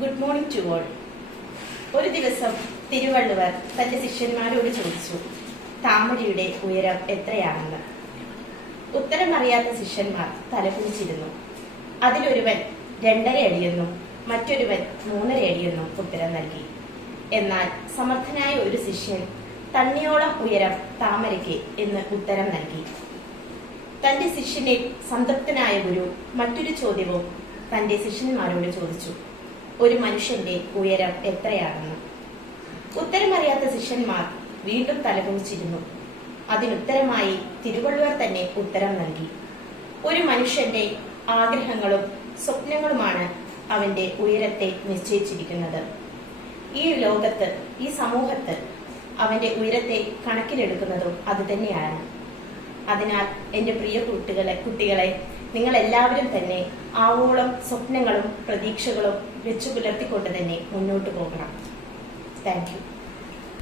Good morning to all. ഒരു ദിവസം തിരുവള്ളുവർ തന്റെ ശിഷ്യന്മാരോട് ചോദിച്ചു, താമരയുടെ ഉയരം എത്രയാണെന്ന്. ഉത്തരമറിയാത്ത ശിഷ്യന്മാർ തലകുനിച്ചിരുന്നു. അതിലൊരുവൻ 2.5 അടിയെന്നും മറ്റൊരുവൻ 3.5 അടിയെന്നും ഉത്തരം നൽകി. എന്നാൽ സമർത്ഥനായ ഒരു ശിഷ്യൻ തണ്ണിയോളം ഉയരം താമരയ്ക്ക് എന്ന് ഉത്തരം നൽകി. തന്റെ ശിഷ്യനെ സംതൃപ്തനായ ഗുരു മറ്റൊരു ചോദ്യവും തന്റെ ശിഷ്യന്മാരോട് ചോദിച്ചു, ഒരു മനുഷ്യന്റെ ഉയരം എത്രയാണെന്ന്. ഉത്തരമറിയാത്ത ശിഷ്യന്മാർ വീണ്ടും തലകുനിച്ചിരുന്നു. അതിനുത്തരമായി തിരുവള്ളുവർ തന്നെ ഉത്തരം നൽകി. ഒരു മനുഷ്യന്റെ ആഗ്രഹങ്ങളും സ്വപ്നങ്ങളുമാണ് അവന്റെ ഉയരത്തെ നിശ്ചയിച്ചിരിക്കുന്നത്. ഈ ലോകത്ത്, ഈ സമൂഹത്ത് അവന്റെ ഉയരത്തെ കണക്കിലെടുക്കുന്നതും അത് തന്നെയാണ്. അതിനാൽ എന്റെ പ്രിയ കുട്ടികളെ നിങ്ങൾ എല്ലാവരും തന്നെ ആവോളം സ്വപ്നങ്ങളും പ്രതീക്ഷകളും വെച്ചു പുലർത്തിക്കൊണ്ട് തന്നെ മുന്നോട്ട് പോകണം. Thank you.